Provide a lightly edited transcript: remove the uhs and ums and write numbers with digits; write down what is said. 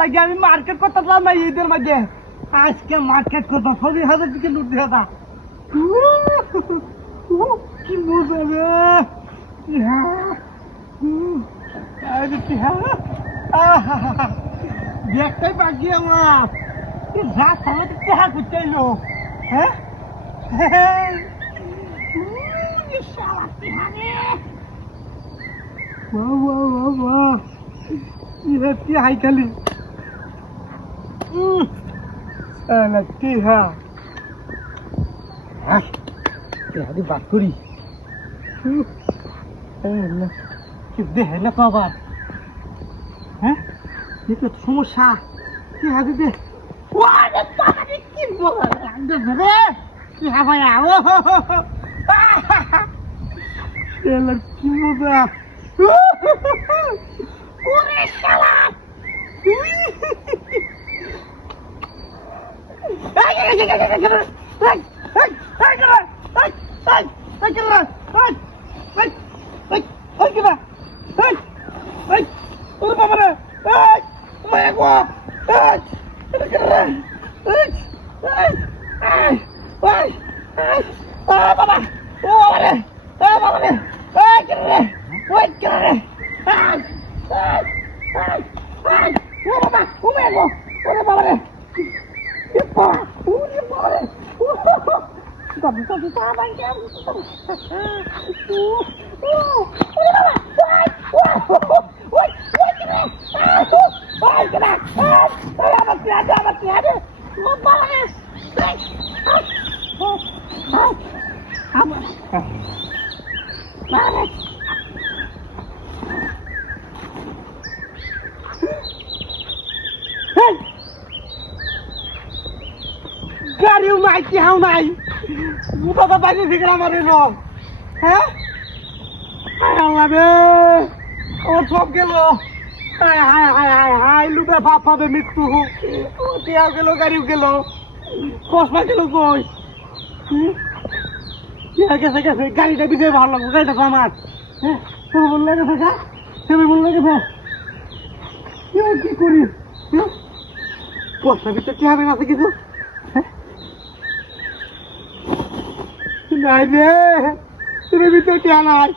লাগে আমি মার্কেট করতেছিলাম না ঈদের মধ্যে, আজকে মার্কেট করবো 40,000 দিকে লুট দিয়ে কি মজা রে। দেখতেই পাচ্ছি আমার রাত আমাদের চেহারা করতে এলো। হ্যাঁ হাই খালি বাদ করি দেখে না আবার। হ্যাঁ সমস্যা কি হাতে দে কি বলে কি ভাই কি মজা। গাড়িও নাই কি হাও নাই বাবা বাইরে থেকে আমার এলো। হ্যাঁ আল্লাহ রে ও সব গেল। হাই লুকে ভাব পাবে মৃত্যু টিয়াও গেল গাড়িও গেল কসমা গেল কই গেছে গেছে গাড়িটা বিষয়ে ভালো লাগবে গাড়িটা আমার। হ্যাঁ তুমি বললে গেছে গা তুমি বললে গেছে কি করি কষ্টা ভিতরে কি হবে আছে কিছু নাই রে তুমি ভিতরে কে নাই